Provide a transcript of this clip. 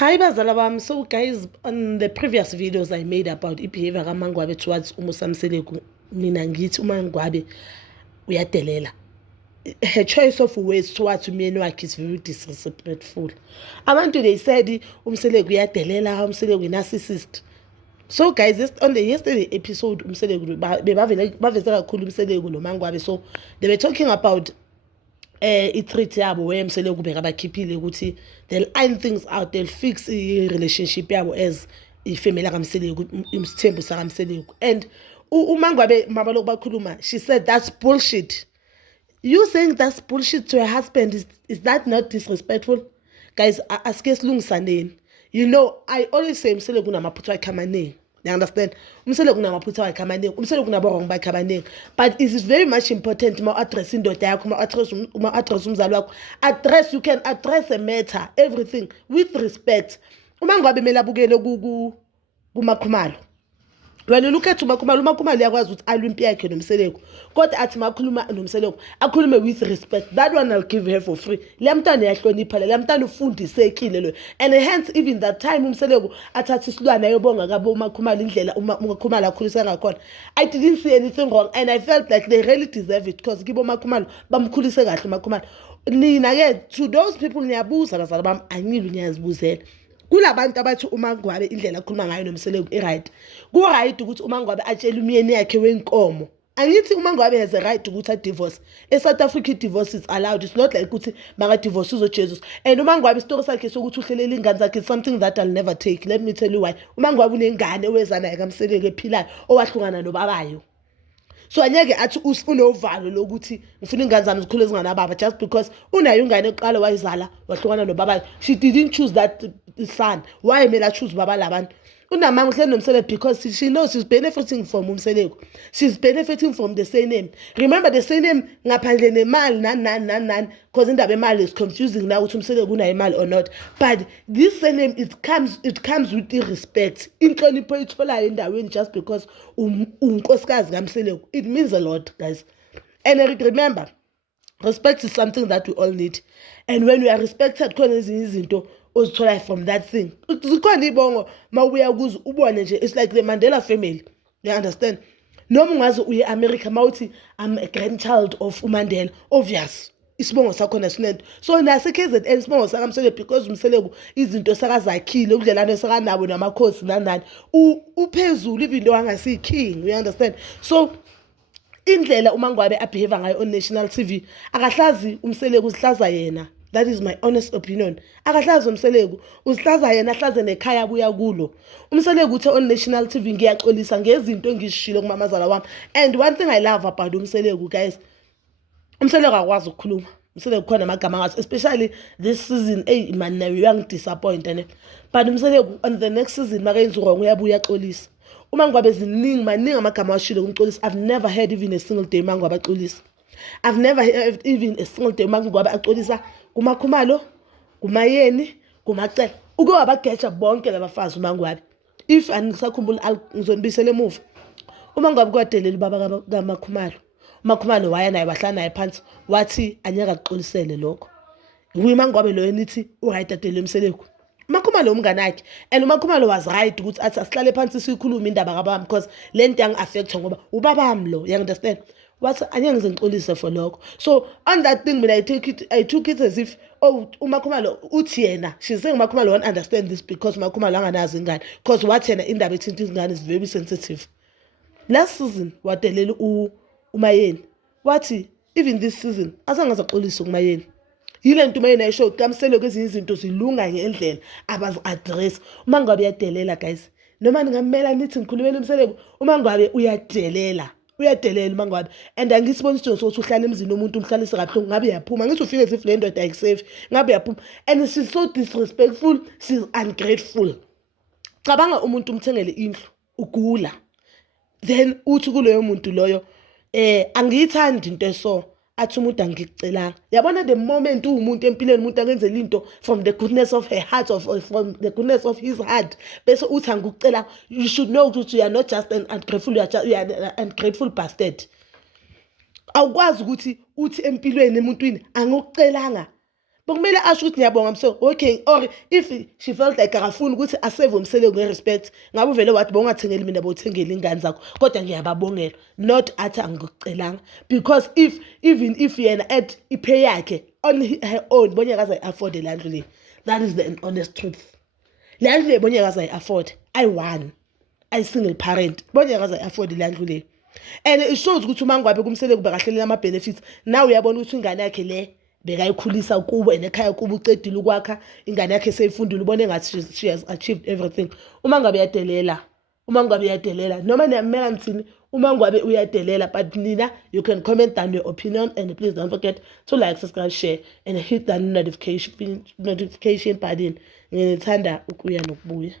Hi bazala bami. So guys, on the previous videos I made about behavior kaMangwabe towards uMusamseleku, mina ngithi uMangwabe uyadelela. Her choice of words towards umyeni wakhe is very disrespectful. Abantu they said uMseleku uyadelela, uMseleku narcissist. So guys, on the yesterday episode uMseleku baveze kakhulu uMseleku noMangwabe. So they were talking about i-treat yabo where uMseleku bekabakhiphile ukuthi they'll iron things out, they'll fix i-relationship yabo as ifamily kaMseleku, isithembu sakaMseleku. And uMangwabe mabaloku bakhuluma, she said that's bullshit. You saying that's bullshit to your husband, is that not disrespectful? Guys, asike silungisaneni. You know, I always say uMseleku unamaphutha akhe amaningi. You understand? UMseleku unamaphutha akhe amaningi. UMseleku unaborong bakhe abaningi. But it is very much important ma address indoda yakho, ma address umzali wakho. Address, you can address a matter, everything with respect. uMangwabe mele abukele kuMakhumalo. When you look at uMakhumalo uyakwazi ukuthi alwe impi yakhe noMseleku. Kodwa athi makhuluma noMseleku akhulume with respect. That one I'll give her for free. Le mntwana yahlonipha, le mntwana ufundisekile lo. And hence even that time uMseleku athatha isilwana ayobonga kabo uMakhumalo indlela uMakhumalo akhulisa ngakhona. I didn't see anything wrong and I felt like they really deserve it because kibo uMakhumalo bamkhulise kahle uMakhumalo. Nina ke to those people niyabuza bazala bami angili niyazibuzela. Kulabantu abathi uMangwabe indlela akhuluma ngayo noMseleku right. Ku right ukuthi uMangwabe atshela umyeni yakhe wenkomo. Angithi uMangwabe has a right ukuthi a divorce. eSouth Africa divorce is allowed. It's not like ukuthi maka divorce uzoJesus. And uMangwabe story sakhe sokuthi uhlelela ingane zakhe is something that I'll never take. Let me tell you why. uMangwabe unengane owezana kaMseleku ephilayo owahlungana nobabayo. So anyeke athi unovalo lokuthi ngifuna ingane zami zikhule zingana baba just because unayo ingane eqala wayizala wahlukana nobaba. She didn't choose that son. Why mela choose baba labantu? Unamama uhleli noMseleku because she knows she's benefiting from uMseleku. She's benefiting from the same name. Remember the same name ngaphandle nemali nani because indaba emali is confusing now ukuthi uMseleku unayo imali or not. But this same name it comes with the respect. Inhlonipho itholayo endaweni just because unkosikazi kaMseleku. It means a lot, guys. And remember, respect is something that we all need. And when we are respected khona ezinye izinto ozithola from that thing. Zikhona ibongo mawuya kuzo ubone nje it's like the Mandela family. You understand? Noma ungaze uye America mawuthi I'm a grandchild of uMandela. Obvious. Isibongo sakhona sinento. So nase KZN isibongo sakaMseleku because uMseleku izinto sakazakhile ubudlelane sakanabo namakhosi nanani. Uphezulu even though angasi king. You understand? So indlela uMangwabe abehave ngayo on national TV akahlazi uMseleku usihlaza yena. That is my honest opinion. Akahlazi uMseleku usihlaza yena ahlaze nekhaya buya kulo. uMseleku uthe on national TV ngiyaxolisa ngezinto engishilo kumamazala wami. And one thing I love about uMseleku, guys, uMseleku akwazi ukukhuluma. uMseleku khona amagama ngathi especially this season man now uyangidisappoint ne. But uMseleku on the next season makayenza wrong uyabuya axolisa. uMangwabe maningi amagama washilo kumxolisa. I've never heard even a single day uMangwabe axolisa. I've never heard even a single day uMangwabe axolisa kuMakhumalo, kuMayeni, kuMacele. Uke wabageja bonke labafazi uMangwabe. If angisakhumbula ngizonibisela emuva. uMangwabe kwadelela ubaba kaMakhumalo. uMakhumalo waya naye bahlala naye phansi wathi anyaka axolisele lokho. uMangwabe lo enithi uright atele uMseleku. uMakhumalo umngane wakhe and uMakhumalo was right ukuthi athi asihlale phansi sikhuluma indaba kabami because lento yang affect ngoba ubabami lo, you understand? Wathi anye ngizengixolise for lokho. So on that thing when I took it as if uMakhumalo uthi yena, she's saying uMakhumalo won't understand this because uMakhumalo anganazi ingane because wathi yena indaba ethinta izingane is very sensitive. Last season wadelela uMayeni wathi even this season asangazaxolisa kuMayeni. Yile nto uMayeni ayisho kaMseleku ezinye izinto zilunga ngendlela abazi address. uMangwabe uyadelela, guys. Noma ningamela nithi ngikhulumela uMseleku, uMangwabe uyadelela uMangwabe. And angisiboni isidingo sokuthi uhlale emzini womuntu umhlalise kabuhlungu ngabe uyaphuma. Ngithi ufike as if le ndoda ayisafe ngabe uyaphuma. And she's so disrespectful, she's ungrateful. Cabanga umuntu umthengele indlu ugula. Then uthi kuloyo muntu loyo angiyithandi into eso athi umuntu angikucelanga. Yabona the moment umuntu empilweni umuntu angenzela into from the goodness of her heart or from the goodness of his heart bese uthi angikucelanga, you should know ukuthi you are not just an ungrateful, you are an ungrateful bastard. Awukwazi ukuthi uthi empilweni emuntwini angikucelanga Bokumele asho ukuthi ngiyabonga Mselo, okay, or if she felt like akafuni ukuthi aseve uMselo nge-respect, ngabe uvele wathi bongathengeli mina bowuthengeli ingane zakho, kodwa ngiyababongela, not athi angikucelanga. Because even if yena at ipay yakhe on her own bonyakaze ayi-afford le ndlu le, that is the honest truth. Le ndlu le bonyakaze ayi-afford, ayi-one, ayi-single parent, bonyakaze ayi-afford le ndlu le. And it shows ukuthi uma ngabe kuMselo bekahlelela ama-benefits, now uyabona ukuthi ingane yakhe le bekayikhulisa kubo enekhaya kubo, ucedile ukwakha ingane yakhe seyifundile, ubone ngathi she has achieved everything. Uma ngabe uyadelela noma niyamela ngithini, uma ngabe uyadelela, but nina you can comment down your opinion, and please don't forget to like, subscribe, share and hit that notification button. Ngithanda ukuya nokubuya.